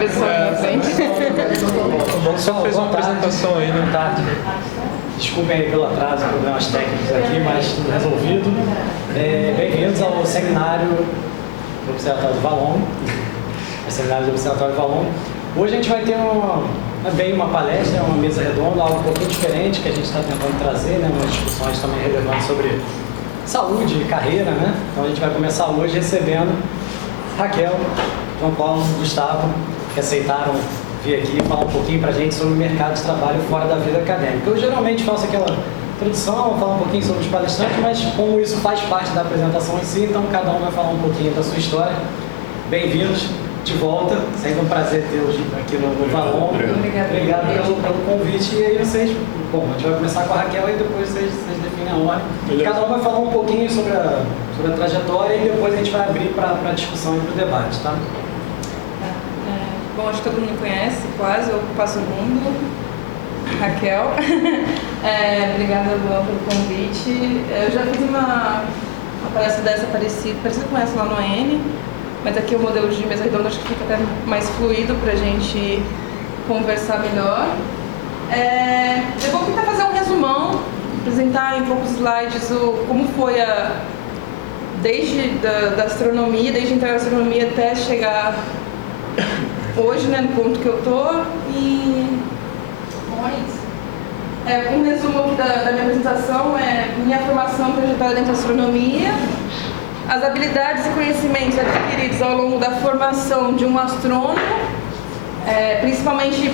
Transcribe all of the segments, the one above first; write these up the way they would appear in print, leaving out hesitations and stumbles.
pessoa na frente. Bom, só fez uma apresentação aí, né? Boa tarde. Desculpem aí pelo atraso, problemas técnicos aqui, mas tudo resolvido. Bem-vindos ao seminário do Observatório do Valongo. O seminário do Observatório do Valongo. Hoje a gente vai ter uma palestra, uma mesa redonda, algo um pouquinho diferente que a gente está tentando trazer, né? Umas discussões também relevantes sobre saúde e carreira, né? Então a gente vai começar hoje recebendo Raquel, João Paulo, Gustavo, que aceitaram vir aqui e falar um pouquinho para a gente sobre o mercado de trabalho fora da vida acadêmica. Eu geralmente faço aquela introdução, falar um pouquinho sobre os palestrantes, mas como isso faz parte da apresentação em si, então cada um vai falar um pouquinho da sua história. Bem-vindos de volta, sempre um prazer tê-los aqui no Valongo. Obrigado pelo convite. E aí vocês, bom, a gente vai começar com a Raquel e depois vocês definem a ordem. Cada um vai falar um pouquinho sobre a trajetória e depois a gente vai abrir para a discussão e para o debate, tá? Bom, acho que todo mundo me conhece, quase, eu passo o mundo. Raquel. Obrigada, Luan, pelo convite. Eu já fiz uma palestra dessa parecida com essa lá no AN, mas aqui o modelo de mesa redonda acho que fica até mais fluido para a gente conversar melhor. Eu vou tentar fazer um resumão, apresentar em poucos slides como foi desde da astronomia, desde entrar na astronomia até chegar hoje, né, no ponto que eu estou. E bom, é isso. Um resumo da minha apresentação minha formação trajetória dentro da astronomia, as habilidades e conhecimentos adquiridos ao longo da formação de um astrônomo, principalmente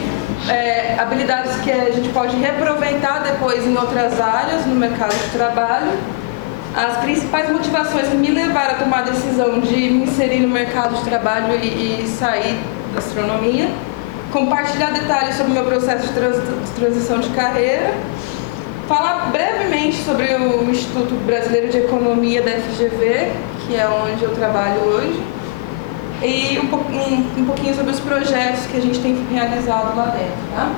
habilidades que a gente pode reaproveitar depois em outras áreas no mercado de trabalho, as principais motivações que me levaram a tomar a decisão de me inserir no mercado de trabalho e sair da astronomia, compartilhar detalhes sobre o meu processo de transição de carreira, falar brevemente sobre o Instituto Brasileiro de Economia da FGV, que é onde eu trabalho hoje, e um pouquinho sobre os projetos que a gente tem realizado lá dentro, tá?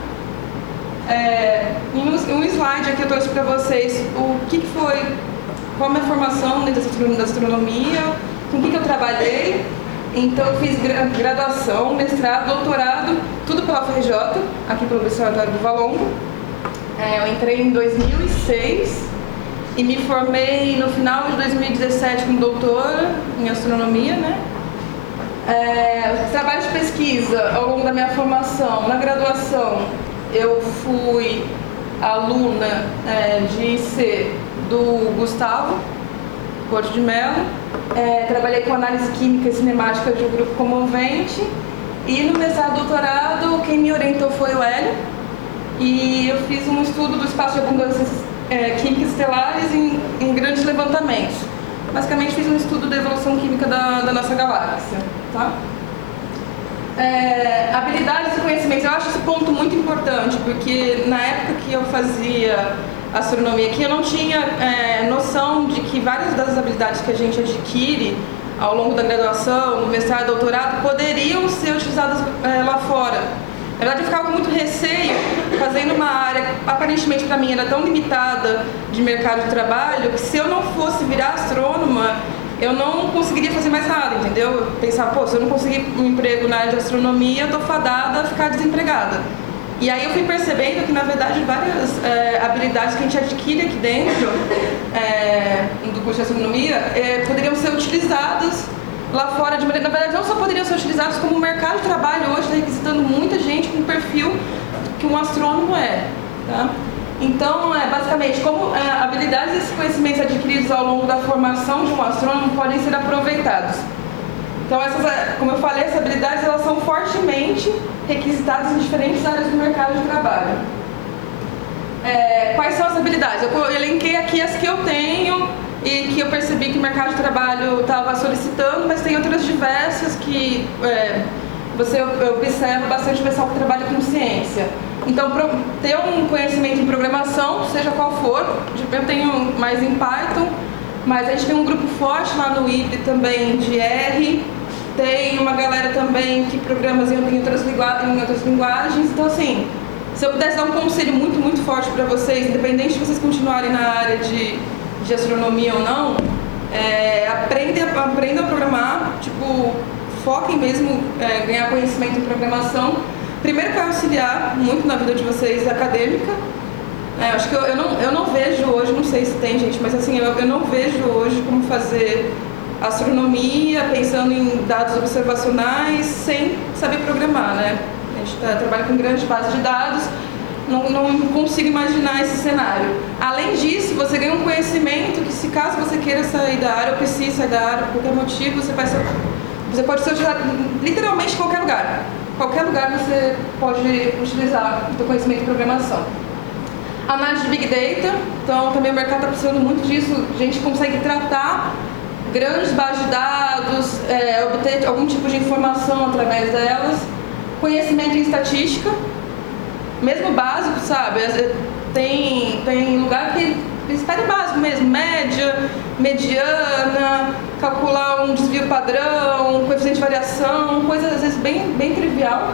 Em um slide aqui eu trouxe para vocês qual a minha formação dentro da astronomia, com o que eu trabalhei. Então eu fiz graduação, mestrado, doutorado, tudo pela UFRJ, aqui pelo Observatório do Valongo. Eu entrei em 2006 e me formei no final de 2017 como doutora em astronomia, né? Trabalho de pesquisa ao longo da minha formação. Na graduação eu fui aluna de IC do Gustavo Porto de Mello, trabalhei com análise química e cinemática de um grupo comovente, e no mestrado e doutorado quem me orientou foi o Hélio, e eu fiz um estudo do espaço de abundâncias químicas estelares em grandes levantamentos. Basicamente fiz um estudo da evolução química da nossa galáxia, tá? Habilidades e conhecimentos, eu acho esse ponto muito importante, porque na época que eu fazia astronomia aqui, eu não tinha noção de que várias das habilidades que a gente adquire ao longo da graduação, no mestrado e doutorado, poderiam ser utilizadas lá fora. Na verdade, eu ficava com muito receio, fazendo uma área que aparentemente para mim era tão limitada de mercado de trabalho, que se eu não fosse virar astrônoma, eu não conseguiria fazer mais nada, entendeu? Eu pensava, se eu não conseguir um emprego na área de astronomia, eu estou fadada a ficar desempregada. E aí eu fui percebendo que, na verdade, várias habilidades que a gente adquire aqui dentro do curso de astronomia poderiam ser utilizadas lá fora de maneira... Na verdade, não só poderiam ser utilizadas, como o mercado de trabalho hoje está requisitando muita gente com o perfil que um astrônomo tá? Então, basicamente, como habilidades e conhecimentos adquiridos ao longo da formação de um astrônomo podem ser aproveitados. Então, como eu falei, essas habilidades elas são fortemente requisitadas em diferentes áreas do mercado de trabalho. Quais são as habilidades? Eu elenquei aqui as que eu tenho e que eu percebi que o mercado de trabalho estava solicitando, mas tem outras diversas que você observa bastante o pessoal que trabalha com ciência. Então, ter um conhecimento em programação, seja qual for, eu tenho mais em Python, mas a gente tem um grupo forte lá no IB também de R, tem uma galera também que programa em outras linguagens. Então, assim, se eu pudesse dar um conselho muito, muito forte para vocês, independente de vocês continuarem na área de astronomia ou não, aprendam a programar, foquem mesmo ganhar conhecimento em programação. Primeiro para auxiliar muito na vida de vocês acadêmica. Acho que eu não vejo hoje, não sei se tem gente, mas assim, eu não vejo hoje como fazer astronomia pensando em dados observacionais sem saber programar, né? A gente trabalha com grandes bases de dados, não consigo imaginar esse cenário. Além disso, você ganha um conhecimento que, se caso você queira sair da área ou precise sair da área por qualquer motivo, você pode ser utilizado literalmente em qualquer lugar. Qualquer lugar você pode utilizar o seu conhecimento de programação. Análise de Big Data, então também o mercado está precisando muito disso. A gente consegue tratar grandes bases de dados, obter algum tipo de informação através delas. Conhecimento em estatística, mesmo básico, sabe? Tem lugar que eles pedem básico mesmo, média, mediana, calcular um desvio padrão, coeficiente de variação, coisa às vezes bem trivial.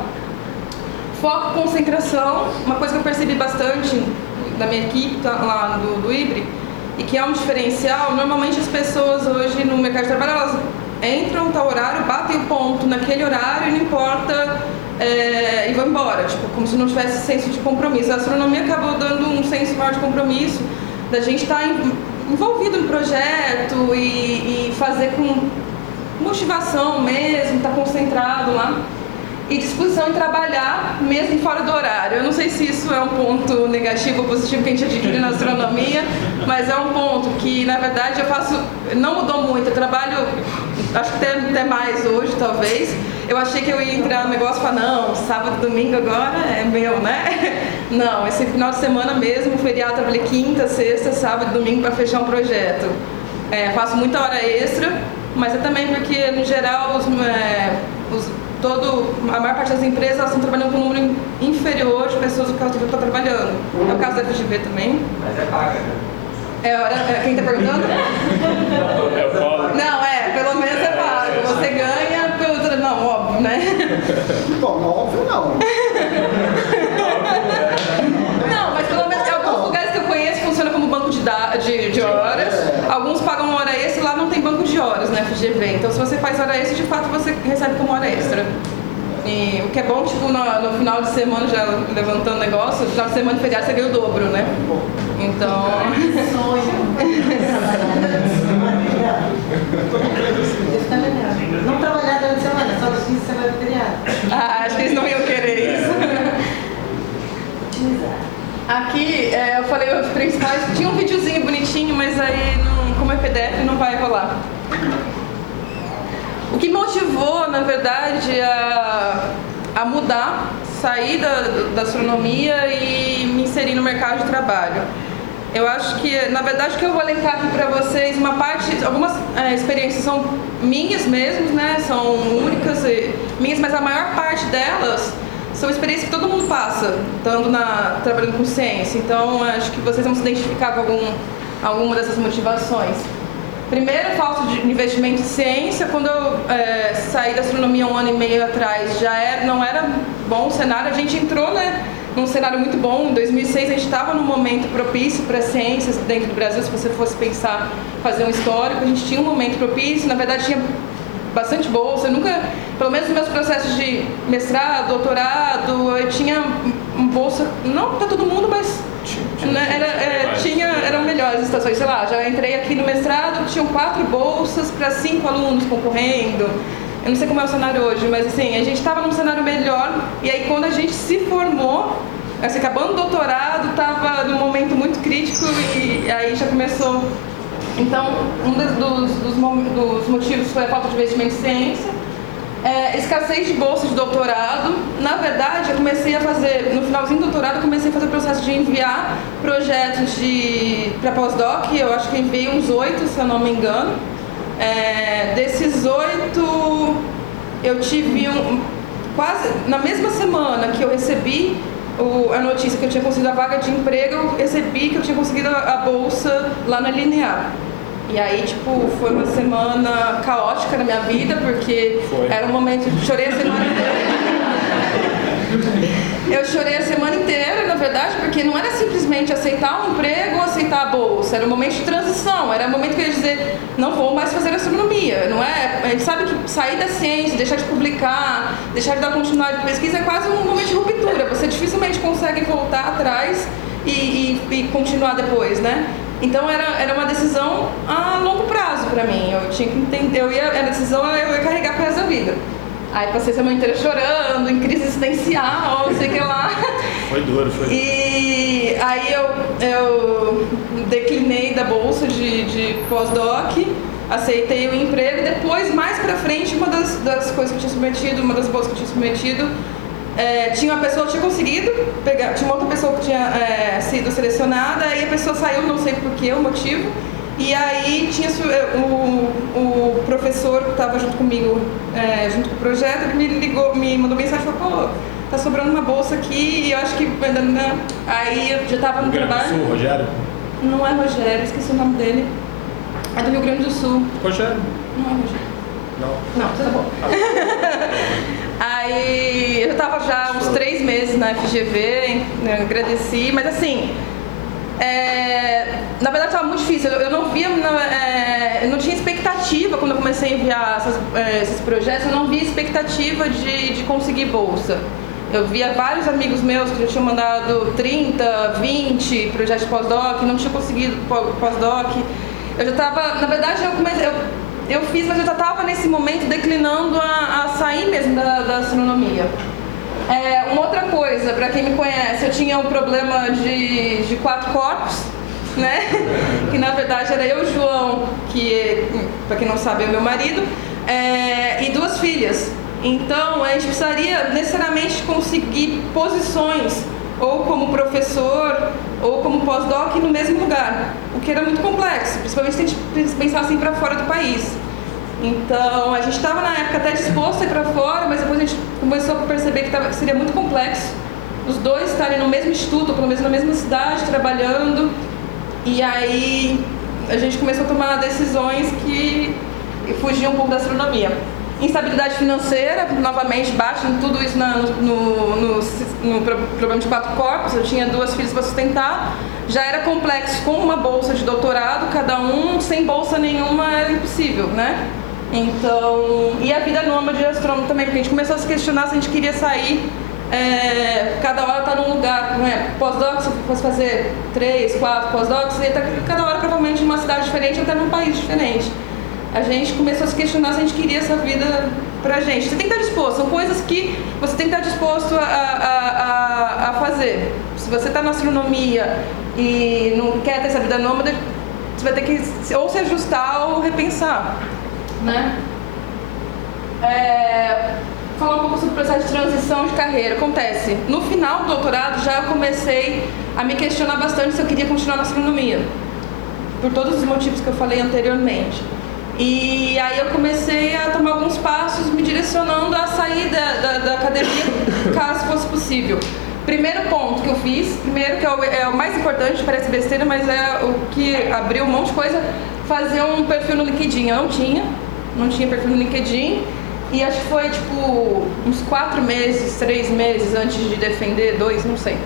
Foco, concentração, uma coisa que eu percebi bastante da minha equipe lá do IBRE, e que é um diferencial. Normalmente as pessoas hoje no mercado de trabalho, elas entram, tal horário, batem o ponto naquele horário e não importa, e vão embora, tipo, como se não tivesse senso de compromisso. A astronomia acabou dando um senso maior de compromisso, da gente estar envolvido no projeto e fazer com motivação mesmo, estar concentrado lá. E disposição em trabalhar mesmo fora do horário. Eu não sei se isso é um ponto negativo ou positivo que a gente adquire na astronomia, mas é um ponto que, na verdade, eu faço... Não mudou muito, eu trabalho, acho que até mais hoje, talvez. Eu achei que eu ia entrar no negócio e falar, não, sábado e domingo agora é meu, né? Não, esse final de semana mesmo, feriado, eu trabalhei quinta, sexta, sábado e domingo para fechar um projeto. Faço muita hora extra, mas é também porque, no geral, a maior parte das empresas estão trabalhando com um número inferior de pessoas do que elas estão trabalhando. É o caso da FGV também. Mas é paga, né? Quem está perguntando? Não, pelo menos é pago. Você ganha pelo... Não, óbvio, né? Bom, óbvio não. Não, mas pelo menos em alguns lugares que eu conheço funciona como banco de horas. Alguns pagam hora extra, lá não tem banco de horas na FGV. Então, se você faz hora extra, de fato você recebe como hora extra. E o que é bom, tipo, no final de semana, já levantando o negócio, no final de semana de feriado você ganha o dobro, né? Então... Não trabalhar durante a semana, só nos fins de semana de feriado. Acho que eles não iam querer isso. Aqui, eu falei os principais, tinha um videozinho bonitinho, mas aí, como é PDF, não vai rolar. O que motivou, na verdade, a mudar, sair da astronomia e me inserir no mercado de trabalho? Eu acho que, na verdade, o que eu vou elencar aqui para vocês, algumas experiências são minhas mesmo, né? São únicas minhas, mas a maior parte delas são experiências que todo mundo passa, trabalhando com ciência. Então, acho que vocês vão se identificar com alguma dessas motivações. Primeiro, falta de investimento em ciência. Quando eu saí da astronomia 1 ano e meio atrás, não era bom o cenário. A gente entrou, né, num cenário muito bom. Em 2006, a gente estava num momento propício para ciências dentro do Brasil. Se você fosse pensar, fazer um histórico, a gente tinha um momento propício. Na verdade, tinha bastante bolsa. Eu nunca, pelo menos nos meus processos de mestrado, doutorado, eu tinha bolsa, não para todo mundo, mas eram melhores as situações. Sei lá, já entrei aqui no mestrado, tinham 4 bolsas para 5 alunos concorrendo. Eu não sei como é o cenário hoje, mas assim, a gente estava num cenário melhor. E aí, quando a gente se formou, assim, acabando o doutorado, estava num momento muito crítico e aí já começou. Então, um dos motivos foi a falta de investimento em ciência, escassez de bolsa de doutorado. Na verdade, eu comecei a fazer, no finalzinho do doutorado, eu comecei a fazer o processo de enviar projetos para pós-doc. Eu acho que eu enviei uns 8, se eu não me engano. Desses 8, eu tive quase na mesma semana que eu recebi a notícia que eu tinha conseguido a vaga de emprego, eu recebi que eu tinha conseguido a bolsa lá na Linear. E aí, tipo, foi uma semana caótica na minha vida, porque era um momento... Chorei a semana inteira. Eu chorei a semana inteira, na verdade, porque não era simplesmente aceitar um emprego ou aceitar aceitar a bolsa, era um momento de transição, era um momento que eu ia dizer, não vou mais fazer astronomia, não é? A gente sabe que sair da ciência, deixar de publicar, deixar de dar continuidade de pesquisa é quase um momento de ruptura, você dificilmente consegue voltar atrás e continuar depois, né? Então era uma decisão a longo prazo para mim, eu tinha que entender, a decisão eu ia carregar pro resto da vida. Aí passei a semana inteira chorando, em crise existencial, não sei o que lá. Foi duro. E aí eu declinei da bolsa de pós-doc, aceitei o emprego e depois, mais pra frente, uma das coisas que eu tinha submetido, uma das bolsas que eu tinha submetido, tinha uma pessoa que tinha conseguido pegar, tinha uma outra pessoa que tinha sido selecionada e a pessoa saiu, não sei por que, o motivo. E aí tinha o professor que estava junto comigo, junto com o projeto, que me ligou, me mandou mensagem e falou, pô, tá sobrando uma bolsa aqui e eu acho que... Aí eu já estava no trabalho. Rio Grande do Sul, Rogério? Não é Rogério, esqueci o nome dele. É do Rio Grande do Sul. Rogério? Não é Rogério. Não. Não, tá bom. Aí eu já estava já uns 3 meses na FGV, eu agradeci, mas assim... na verdade estava muito difícil, eu não via, eu não tinha expectativa quando eu comecei a enviar esses projetos, eu não via expectativa de conseguir bolsa. Eu via vários amigos meus que já tinham mandado 30, 20 projetos de pós-doc, não tinha conseguido pós-doc. Eu já estava, na verdade eu fiz, mas eu já estava nesse momento declinando a sair mesmo da astronomia. Uma outra coisa, para quem me conhece, eu tinha um problema de 4 corpos, né? Que na verdade era eu e o João, que, para quem não sabe, é meu marido, e 2 filhas. Então a gente precisaria necessariamente conseguir posições, ou como professor, ou como pós-doc no mesmo lugar, o que era muito complexo, principalmente se a gente pensar assim para fora do país. Então, a gente estava na época até disposto a ir para fora, mas depois a gente começou a perceber que seria muito complexo os dois estarem no mesmo instituto, pelo menos na mesma cidade, trabalhando. E aí a gente começou a tomar decisões que fugiam um pouco da astronomia. Instabilidade financeira, novamente, bate em tudo isso no problema de 4 corpos. Eu tinha 2 filhas para sustentar. Já era complexo com uma bolsa de doutorado, cada um, sem bolsa nenhuma era impossível, né? Então, e a vida nômade de astrônomo também, porque a gente começou a se questionar se a gente queria sair, cada hora tá num lugar, né? Pós-doc, se fosse fazer 3, 4 pós-docs, ia estar cada hora provavelmente em uma cidade diferente, até num país diferente. A gente começou a se questionar se a gente queria essa vida pra gente. Você tem que estar disposto, são coisas que você tem que estar disposto a fazer. Se você está na astronomia e não quer ter essa vida nômade, você vai ter que ou se ajustar ou repensar, né? Falar um pouco sobre o processo de transição de carreira. Acontece, no final do doutorado já comecei a me questionar bastante se eu queria continuar na astronomia, por todos os motivos que eu falei anteriormente. E aí eu comecei a tomar alguns passos me direcionando a sair da academia, caso fosse possível. Primeiro ponto que eu fiz, primeiro que é o mais importante, parece besteira, mas é o que abriu um monte de coisa, fazer um perfil no LinkedIn. Eu não tinha perfil no LinkedIn, e acho que foi tipo uns 4 meses, 3 meses antes de defender, 2, não sei.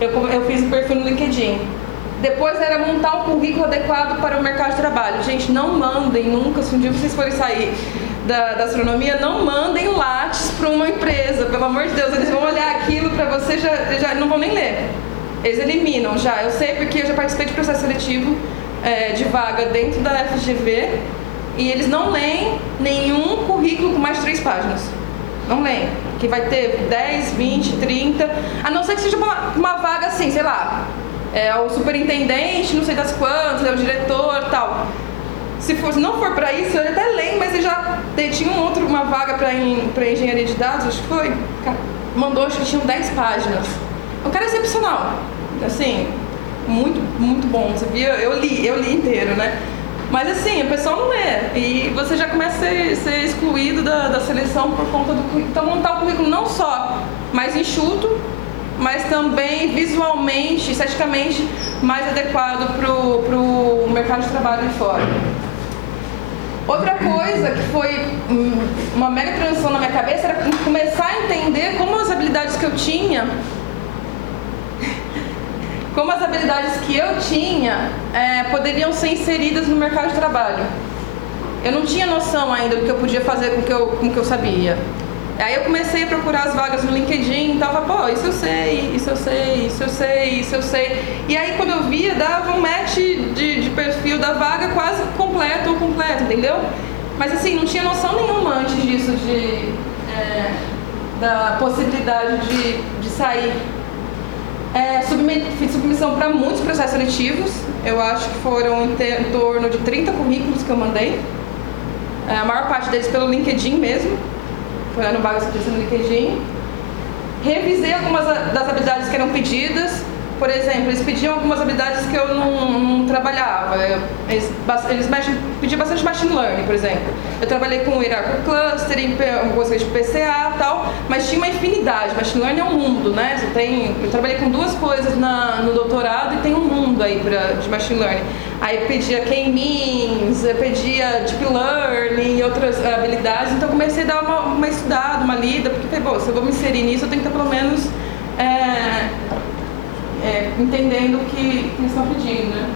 Eu fiz um perfil no LinkedIn. Depois era montar um currículo adequado para o mercado de trabalho. Gente, não mandem nunca, se um dia vocês forem sair da astronomia, não mandem Lattes para uma empresa, pelo amor de Deus. Eles vão olhar aquilo para você, já não vão nem ler. Eles eliminam já. Eu sei porque eu já participei de processo seletivo de vaga dentro da FGV e eles não leem nenhum currículo com mais de 3 páginas. Não leem. Que vai ter 10, 20, 30, a não ser que seja uma vaga assim, sei lá, o superintendente, não sei das quantas, o diretor, tal. Se não for para isso, eu até leio, mas ele já tinha uma vaga para engenharia de dados, acho que foi. Mandou, acho que tinham 10 páginas. Um cara excepcional, assim, muito, muito bom, sabia? Eu li inteiro, né? Mas assim, o pessoal não lê, e você já começa a ser excluído da seleção por conta do currículo. Então, montar o currículo não só mais enxuto, mas também visualmente, esteticamente, mais adequado para o mercado de trabalho de fora. Outra coisa que foi uma mega transição na minha cabeça era começar a entender como as habilidades que eu tinha como as habilidades que eu tinha poderiam ser inseridas no mercado de trabalho. Eu não tinha noção ainda do que eu podia fazer com o que eu sabia. Aí eu comecei a procurar as vagas no LinkedIn e tava, pô, isso eu sei, isso eu sei, isso eu sei, isso eu sei. E aí quando eu via, dava um match de perfil da vaga quase completo ou completo, entendeu? Mas assim, não tinha noção nenhuma antes disso da possibilidade de sair. Fiz submissão para muitos processos seletivos, eu acho que foram em torno de 30 currículos que eu mandei. A maior parte deles pelo LinkedIn mesmo. Foi lá no Vagas no LinkedIn. Revisei algumas das habilidades que eram pedidas. Por exemplo, eles pediam algumas habilidades que eu não trabalhava. Eles pediam bastante machine learning, por exemplo. Eu trabalhei com hierarchical clustering, algumas coisas de PCA e tal, mas tinha uma infinidade. Machine learning é um mundo, né? Eu trabalhei com duas coisas no doutorado e tem um mundo aí de machine learning. Aí eu pedia K-means, eu pedia deep learning e outras habilidades. Então eu comecei a dar uma estudada, uma lida, porque falei, bom, se eu vou me inserir nisso, eu tenho que estar pelo menos entendendo o que eles estão pedindo, né?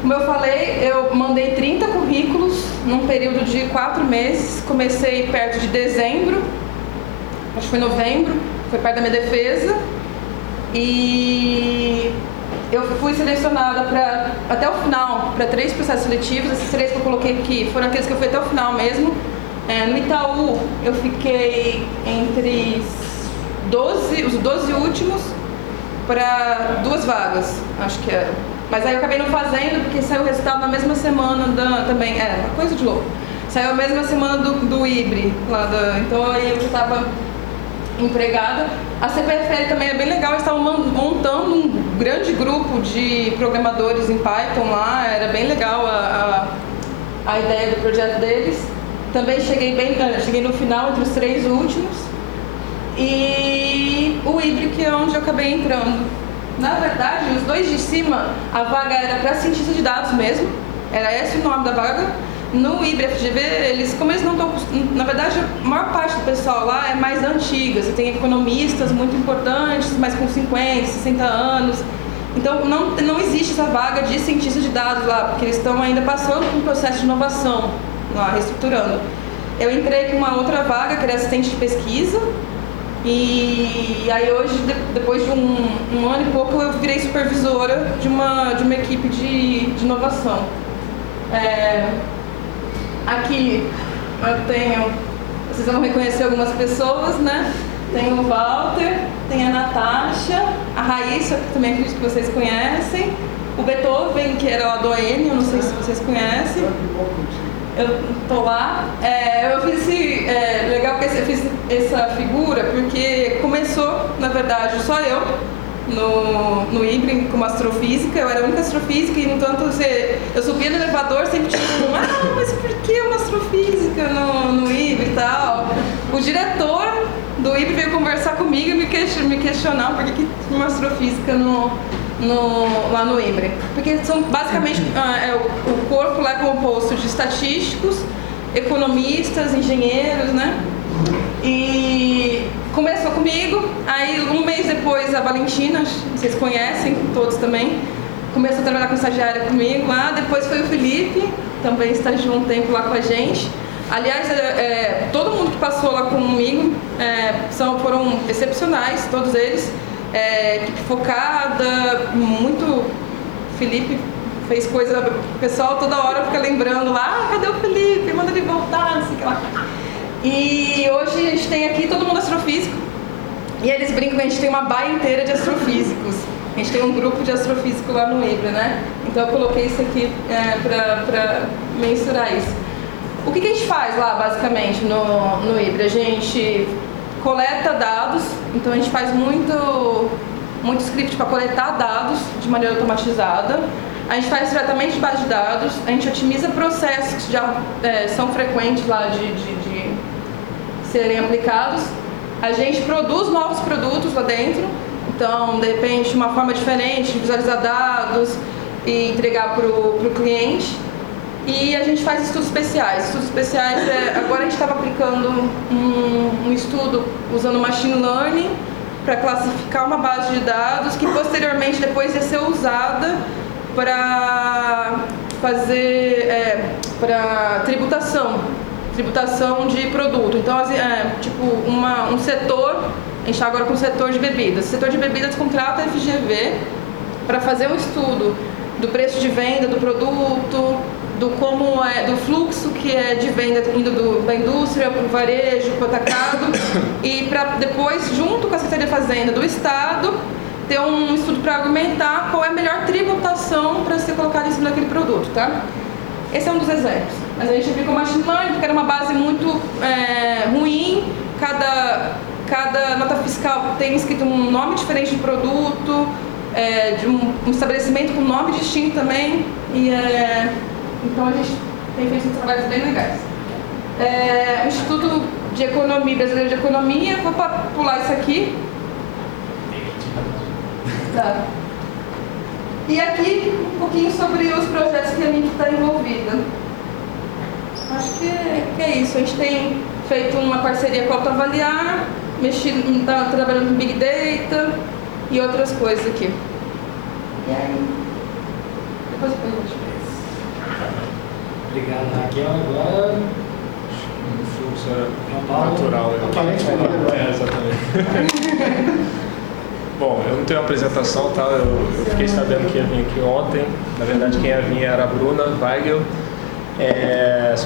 Como eu falei, eu mandei 30 currículos num período de 4 meses. Comecei perto de dezembro, acho que foi novembro, foi perto da minha defesa. E eu fui selecionada até o final para 3 processos seletivos. Esses 3 que eu coloquei aqui foram aqueles que eu fui até o final mesmo. No Itaú, eu fiquei entre os 12 últimos para 2 vagas, acho que era. Mas aí eu acabei não fazendo porque saiu o resultado na mesma semana também. Uma coisa de louco. Saiu a mesma semana do IBRE, então aí eu já estava empregada. A CPFL também é bem legal, eles estavam montando um grande grupo de programadores em Python lá, era bem legal a ideia do projeto deles. Também cheguei no final entre os 3 últimos. E o IBRE, que é onde eu acabei entrando. Na verdade, os 2 de cima, a vaga era para cientista de dados mesmo, era esse o nome da vaga. No IBRE FGV, como eles não estão... Na verdade, a maior parte do pessoal lá é mais antiga. Você tem economistas muito importantes, mas com 50, 60 anos. Então, não existe essa vaga de cientista de dados lá, porque eles estão ainda passando por um processo de inovação lá, reestruturando. Eu entrei com uma outra vaga, que era assistente de pesquisa. E aí hoje, depois de um ano e pouco, eu virei supervisora de uma equipe de inovação. Aqui eu tenho, vocês vão reconhecer algumas pessoas, né? Tem o Walter, tem a Natasha, a Raíssa, que também acredito que vocês conhecem, o Beethoven, que era lá do ON, eu não sei se vocês conhecem. Eu tô lá. Eu fiz legal que eu fiz essa figura porque começou, na verdade, só eu no IBRE como astrofísica. Eu era a única astrofísica e, no entanto, eu subia no elevador, sempre tinha mas por que uma astrofísica no IBRE e tal? O diretor do IBRE veio conversar comigo e me questionar por que tinha uma astrofísica lá no IBRE. Porque são basicamente o corpo lá é composto de estatísticos, economistas, engenheiros, né? E começou comigo, aí um mês depois a Valentina, vocês conhecem, todos também, começou a trabalhar com estagiária comigo lá. Depois foi o Felipe, também estagiou um tempo lá com a gente. Aliás, todo mundo que passou lá comigo foram excepcionais, todos eles. Equipe focada, muito. Felipe fez coisa. O pessoal toda hora fica lembrando lá, cadê o Felipe? Manda ele voltar, não sei o que lá. E hoje a gente tem aqui todo mundo astrofísico. E eles brincam que a gente tem uma baia inteira de astrofísicos. A gente tem um grupo de astrofísico lá no IBRE, né? Então eu coloquei isso aqui para mensurar isso. O que a gente faz lá, basicamente, no IBRE? A gente coleta dados, então a gente faz muito script para coletar dados de maneira automatizada. A gente faz tratamento de base de dados, a gente otimiza processos que já são frequentes lá de serem aplicados. A gente produz novos produtos lá dentro, então, de repente, uma forma diferente de visualizar dados e entregar para o cliente. E a gente faz estudos especiais. Estudos especiais, agora a gente estava aplicando um estudo usando machine learning para classificar uma base de dados que posteriormente depois ia ser usada para fazer para tributação de produto. Então, tipo, um setor, a gente está agora com o setor de bebidas. O setor de bebidas contrata a FGV para fazer um estudo do preço de venda do produto, do fluxo que é de venda indo da indústria para o varejo, para o atacado, e para depois, junto com a Secretaria de Fazenda do Estado, ter um estudo para argumentar qual é a melhor tributação para ser colocada em cima daquele produto, tá? Esse é um dos exemplos. Mas a gente aplicou Machine Learning porque era uma base muito ruim, cada nota fiscal tem escrito um nome diferente de produto, de um estabelecimento com nome distinto também, então a gente tem feito uns trabalhos bem legais. O Instituto de Economia Brasileiro de Economia, vou pular isso aqui. Tá. E aqui um pouquinho sobre os projetos que a gente está envolvida. Acho que é isso. A gente tem feito uma parceria com a Autoavaliar, está trabalhando com Big Data e outras coisas aqui. E aí? Depois eu pergunto. Obrigado, Raquel. Agora, O fluxo é Paulo. natural. Exatamente. Bom, eu não tenho apresentação, tá? Eu fiquei sabendo que ia vir aqui ontem. Na verdade, quem ia vir era a Bruna Weigel.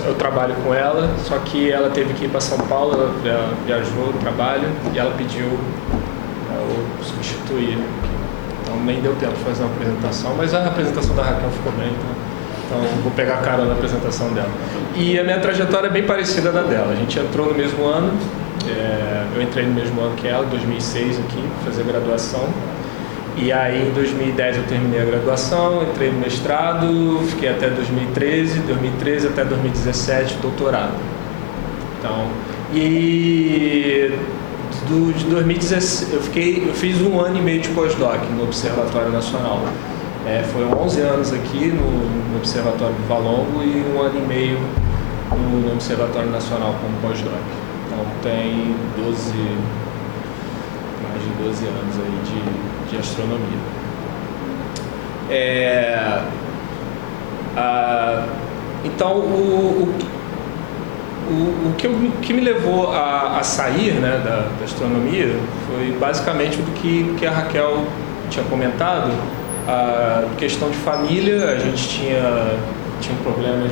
Eu trabalho com ela, só que ela teve que ir para São Paulo, ela viajou no trabalho e ela pediu eu substituir. Então nem deu tempo de fazer uma apresentação, mas a apresentação da Raquel ficou bem, então vou pegar a cara na apresentação dela. E a minha trajetória é bem parecida da dela. A gente entrou no mesmo ano, eu entrei no mesmo ano que ela, 2006 aqui, para fazer graduação. E aí em 2010 eu terminei a graduação, entrei no mestrado, fiquei até 2013 até 2017 doutorado. Então, e de 2016 eu fiz 1 ano e meio de pós-doc no Observatório Nacional. Foram 11 anos aqui no Observatório do Valongo e 1 ano e meio no Observatório Nacional como pós-doc. Então tem mais de 12 anos aí de astronomia. Então o que me levou a sair, né, da astronomia foi basicamente do que a Raquel tinha comentado, a questão de família. A gente tinha um problema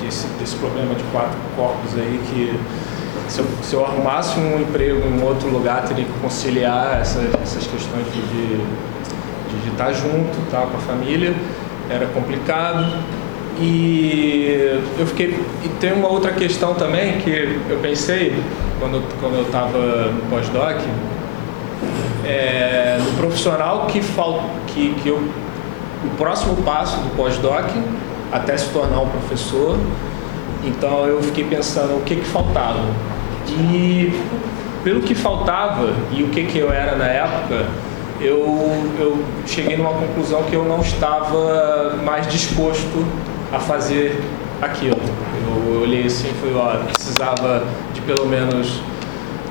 desse problema de 4 corpos aí, que se eu arrumasse um emprego em outro lugar, teria que conciliar essas questões de estar junto, tá, com a família. Era complicado. E eu fiquei. E tem uma outra questão também que eu pensei quando eu estava no pós-doc, no profissional o próximo passo do pós-doc até se tornar um professor. Então eu fiquei pensando o que faltava. E pelo que faltava e o que eu era na época, eu cheguei numa conclusão que eu não estava mais disposto a fazer aquilo. Eu olhei assim e falei, precisava de pelo menos...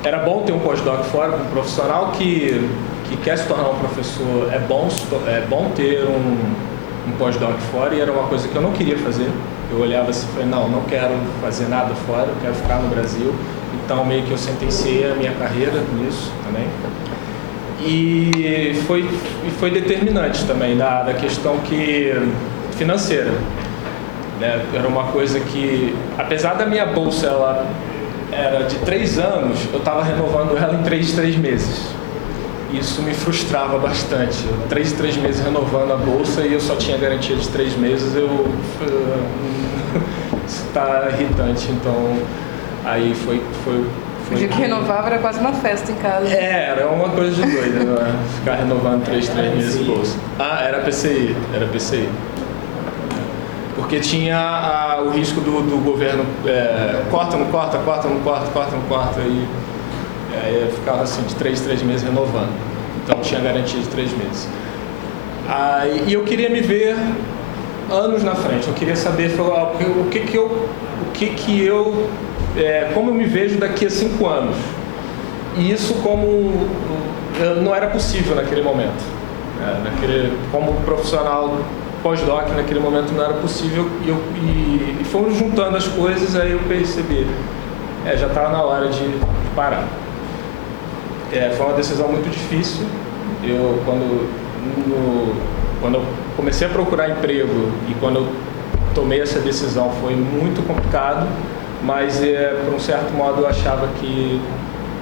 Era bom ter um pós-doc fora, um profissional que quer se tornar um professor, é bom ter um pós-doc fora, e era uma coisa que eu não queria fazer. Eu olhava assim e falei, não quero fazer nada fora, eu quero ficar no Brasil. Então meio que eu sentenciei a minha carreira nisso também. E foi determinante também da questão financeira. Né? Era uma coisa que, apesar da minha bolsa ela era de 3 anos, eu estava renovando ela em 3 meses. Isso me frustrava bastante. 3 meses renovando a bolsa e eu só tinha garantia de 3 meses, isso está irritante. Então, aí foi O dia que renovava era quase uma festa em casa. Era uma coisa de doida, né? Ficar renovando 3 meses de bolsa. Era PCI. Porque tinha o risco do governo, corta, não corta, e eu ficava assim, de 3 meses renovando. Então tinha garantia de 3 meses. E eu queria me ver anos na frente. Eu queria saber como eu me vejo daqui a 5 anos. E isso não era possível naquele momento. Como profissional pós-doc, naquele momento não era possível. E fomos juntando as coisas, aí eu percebi, já estava na hora de parar. Foi uma decisão muito difícil. Quando eu comecei a procurar emprego e quando eu tomei essa decisão foi muito complicado, mas por um certo modo eu achava que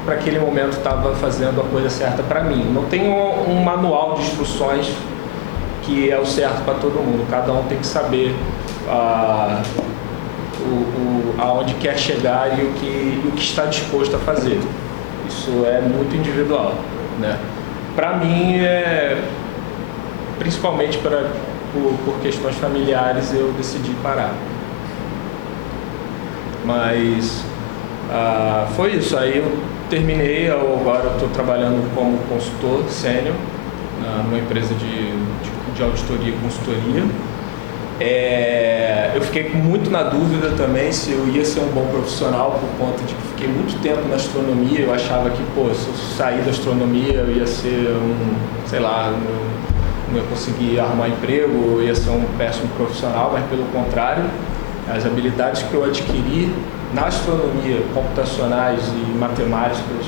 para aquele momento estava fazendo a coisa certa para mim. Não tem um manual de instruções que é o certo para todo mundo. Cada um tem que saber aonde quer chegar e o que está disposto a fazer. Isso é muito individual, né? Para mim, principalmente por questões familiares, eu decidi parar. Mas foi isso. Aí eu terminei, agora eu estou trabalhando como consultor sênior numa empresa de auditoria e consultoria. Eu fiquei muito na dúvida também se eu ia ser um bom profissional, por conta de que fiquei muito tempo na astronomia. Eu achava que, se eu sair da astronomia eu ia ser não ia conseguir arrumar emprego, eu ia ser um péssimo profissional, mas pelo contrário, as habilidades que eu adquiri na astronomia, computacionais e matemáticas,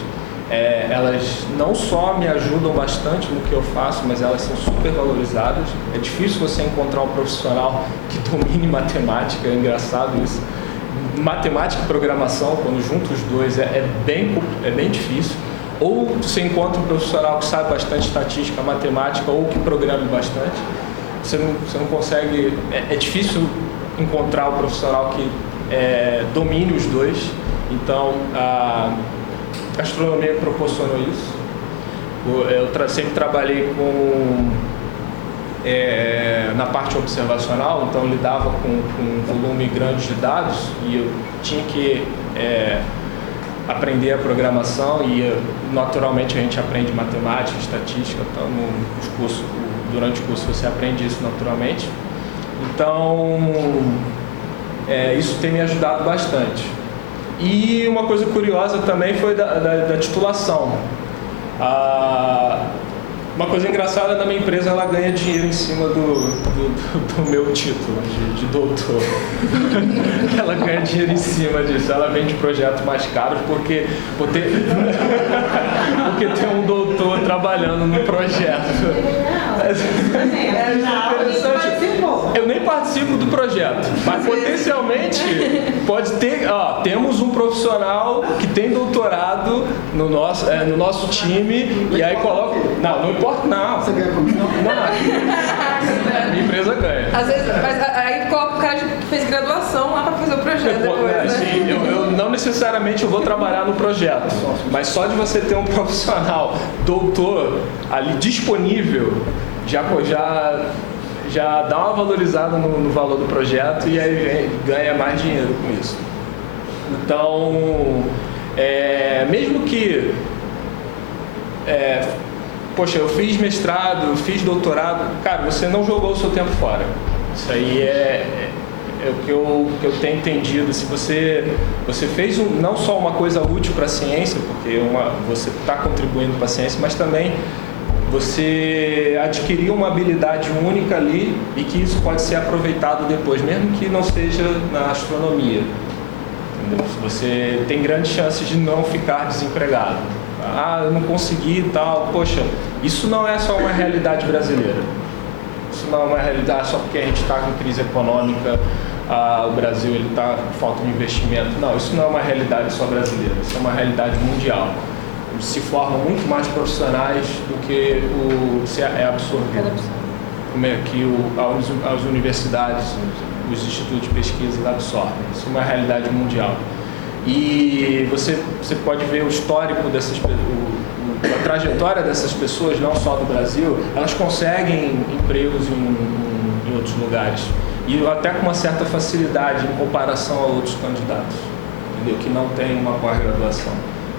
elas não só me ajudam bastante no que eu faço, mas elas são super valorizadas. É difícil você encontrar um profissional que domine matemática, é engraçado isso. Matemática e programação, quando junto os dois, é bem difícil. Ou você encontra um profissional que sabe bastante estatística, matemática, ou que programe bastante. Você não consegue... É difícil encontrar um profissional que domine os dois. Então, a astronomia proporcionou isso. Eu sempre trabalhei na parte observacional, então lidava com um volume grande de dados e eu tinha que aprender a programação e naturalmente a gente aprende matemática, estatística, então durante o curso você aprende isso naturalmente. Então, isso tem me ajudado bastante. E uma coisa curiosa também foi da titulação. Uma coisa engraçada, na minha empresa ela ganha dinheiro em cima do meu título de doutor. Ela ganha dinheiro em cima disso. Ela vende projetos mais caros porque tem um doutor trabalhando no projeto. Eu nem participo do projeto, mas potencialmente pode ter. Temos um profissional que tem doutorado no nosso time e aí coloca. Não importa, não. Você ganha comissão? Não. Minha empresa ganha. Às vezes, mas aí coloca o cara que fez graduação lá para fazer o projeto depois, sim, eu não necessariamente eu vou trabalhar no projeto, mas só de você ter um profissional doutor ali disponível, já dá uma valorizada no valor do projeto e aí ganha mais dinheiro com isso. Então, mesmo que... eu fiz mestrado, eu fiz doutorado, cara, você não jogou o seu tempo fora. Isso aí é o que eu tenho entendido. Se você fez não só uma coisa útil para a ciência, porque você está contribuindo para a ciência, mas também você adquiriu uma habilidade única ali e que isso pode ser aproveitado depois, mesmo que não seja na astronomia. Entendeu? Você tem grandes chances de não ficar desempregado. Eu não consegui e tal. Poxa, isso não é só uma realidade brasileira. Isso não é uma realidade só porque a gente está com crise econômica, o Brasil está com falta de investimento. Não, isso não é uma realidade só brasileira, isso é uma realidade mundial. Se formam muito mais profissionais do que se é absorvido. Como é que as universidades, os institutos de pesquisa absorvem. Isso é uma realidade mundial. E você pode ver o histórico dessas pessoas, a trajetória dessas pessoas, não só do Brasil, elas conseguem empregos em outros lugares. E até com uma certa facilidade em comparação a outros candidatos, entendeu? Que não têm uma pós-graduação.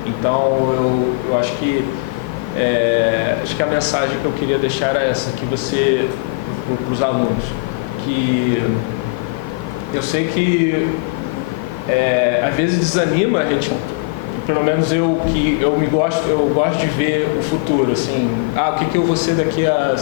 Então, eu acho que a mensagem que eu queria deixar era essa, que você, para os alunos, que eu sei que às vezes desanima a gente pelo menos eu gosto de ver o futuro, assim, o que eu vou ser daqui a